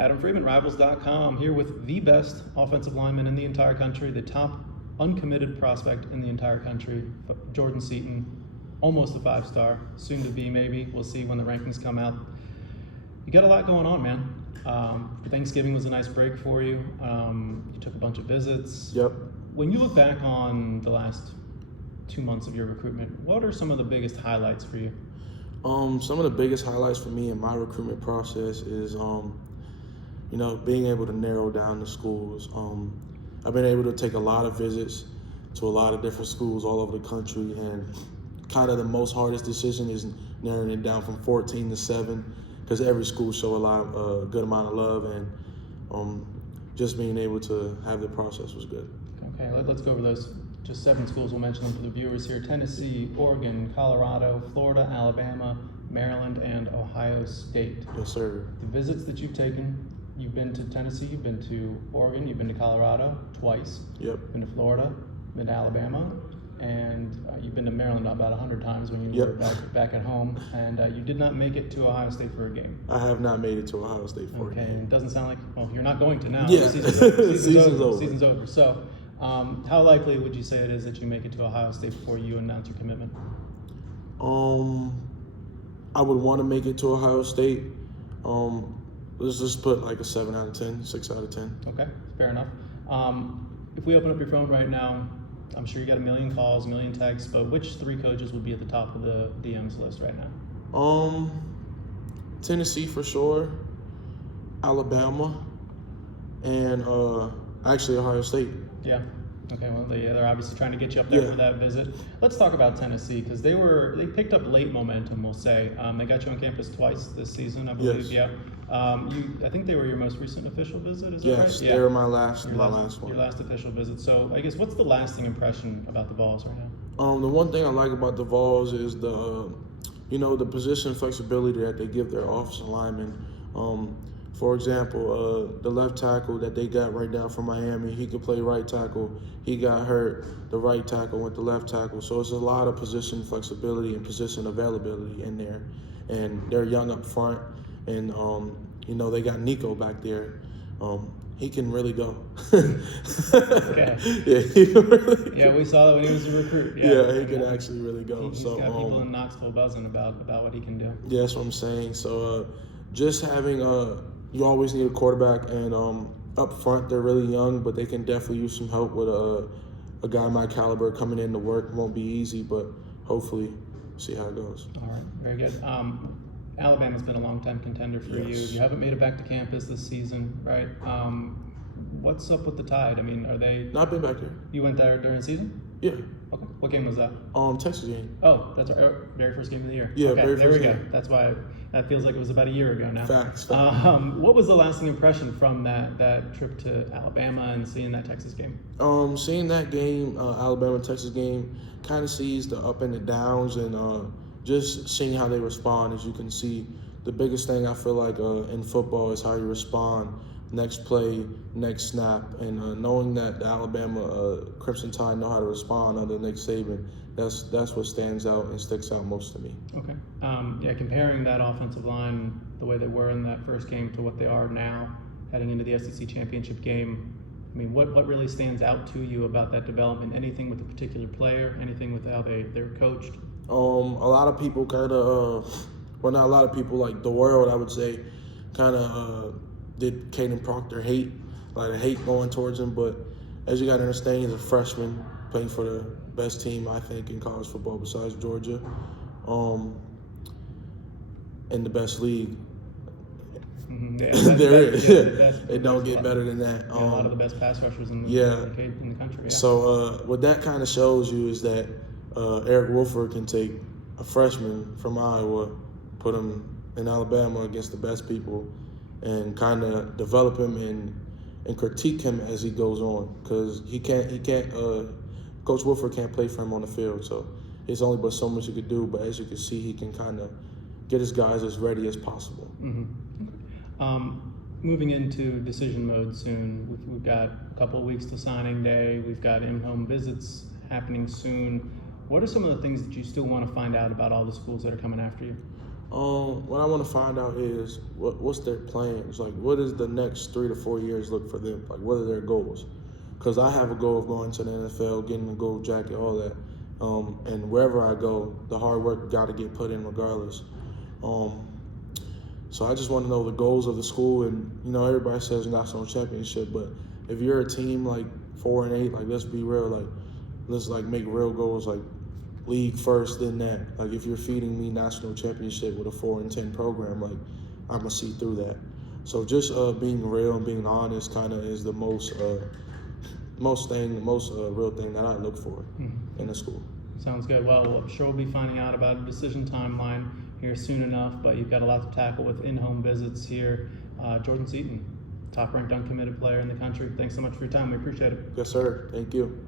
Adam Friedman, Rivals.com, here with the best offensive lineman in the entire country, the top uncommitted prospect in the entire country, Jordan Seaton, almost a 5-star, soon to be maybe. We'll see when the rankings come out. You got a lot going on, man. Thanksgiving was a nice break for you. You took a bunch of visits. Yep. When you look back on the last 2 months of your recruitment, what are some of the biggest highlights for you? Some of the biggest highlights for me in my recruitment process is, being able to narrow down the schools. I've been able to take a lot of visits to a lot of different schools all over the country, and kind of the most hardest decision is narrowing it down from 14 to 7, because every school show a good amount of love, and just being able to have the process was good. Okay, let's go over those. Just 7 schools, we'll mention them for the viewers here: Tennessee, Oregon, Colorado, Florida, Alabama, Maryland, and Ohio State. Yes, sir. The visits that you've taken, you've been to Tennessee, you've been to Oregon, you've been to Colorado twice. Yep. Been to Florida, been to Alabama, and you've been to Maryland about 100 times when you were back at home, and you did not make it to Ohio State for a game. I have not made it to Ohio State for a game. Okay, and it doesn't sound like, well, you're not going to now. Yeah. Season's over. Season's over. So, how likely would you say it is that you make it to Ohio State before you announce your commitment? I would want to make it to Ohio State. Let's just put like a 7 out of 10, 6 out of 10. Okay, fair enough. If we open up your phone right now, I'm sure you got a million calls, a million texts, but which 3 coaches would be at the top of the DMs list right now? Tennessee for sure, Alabama, and actually Ohio State. Yeah. Okay. Well, they're obviously trying to get you up there for that visit. Let's talk about Tennessee, because they picked up late momentum. We'll say they got you on campus twice this season, I believe. Yes. Yeah. I think they were your most recent official visit. Is that right? Yes, they were my last one. Your last official visit. So I guess what's the lasting impression about the Vols right now? The one thing I like about the Vols is the position flexibility that they give their offensive linemen. For example, the left tackle that they got right now from Miami, he could play right tackle. He got hurt. The right tackle went to left tackle. So it's a lot of position flexibility and position availability in there. And they're young up front. And, they got Nico back there. He can really go. Okay. Yeah, he can really go. We saw that when he was a recruit. Yeah, he can actually really go. He's got people in Knoxville buzzing about what he can do. Yeah, that's what I'm saying. So just having you always need a quarterback, and up front they're really young, but they can definitely use some help with a guy my caliber coming in to work. Won't be easy, but hopefully see how it goes. All right, very good. Alabama's been a long-time contender for you. You haven't made it back to campus this season, right? What's up with the Tide? I mean, are they... No, I've been back there. You went there during the season? Yeah. Okay. What game was that? Texas game. Oh, that's our very first game of the year. Yeah, okay, very first game. There we go. That's why that feels like it was about a year ago now. Facts. What was the lasting impression from that trip to Alabama and seeing that Texas game? Seeing that game, Alabama-Texas game, kind of sees the up and the downs, and just seeing how they respond. As you can see, the biggest thing I feel like in football is how you respond next play, next snap, and knowing that the Alabama Crimson Tide know how to respond under Nick Saban, that's what stands out and sticks out most to me. Okay. Comparing that offensive line, the way they were in that first game to what they are now, heading into the SEC championship game, I mean, what really stands out to you about that development? Anything with a particular player? Anything with how they're coached? A lot of people kind of, well, not a lot of people, like the world, I would say, kind of did Caden Proctor hate going towards him. But as you got to understand, he's a freshman playing for the best team, I think, in college football besides Georgia, in the best league. Mm-hmm. There is. It don't get better than that. A lot of the best pass rushers in the country. Yeah. So what that kind of shows you is that Eric Wolford can take a freshman from Iowa, put him in Alabama against the best people, and kind of develop him and critique him as he goes on, because he can't. Coach Wolford can't play for him on the field, so there's only but so much he could do. But as you can see, he can kind of get his guys as ready as possible. Mm-hmm. Moving into decision mode soon. We've got a couple of weeks to signing day. We've got in-home visits happening soon. What are some of the things that you still want to find out about all the schools that are coming after you? What I want to find out is what's their plans. Like, what does the next 3 to 4 years look for them? Like, what are their goals? Because I have a goal of going to the NFL, getting a gold jacket, all that. And wherever I go, the hard work got to get put in regardless. So I just want to know the goals of the school. And, you know, everybody says national championship, but if you're a team like 4-8, like, let's be real, like, let's like make real goals, like league first, then that. Like, if you're feeding me national championship with a 4-10 program, like, I'm gonna see through that. So just being real and being honest kind of is the most real thing that I look for in a school. Sounds good. Well, I'm sure we'll be finding out about a decision timeline here soon enough, but you've got a lot to tackle with in-home visits here. Jordan Seaton, top-ranked uncommitted player in the country. Thanks so much for your time. We appreciate it. Yes, sir. Thank you.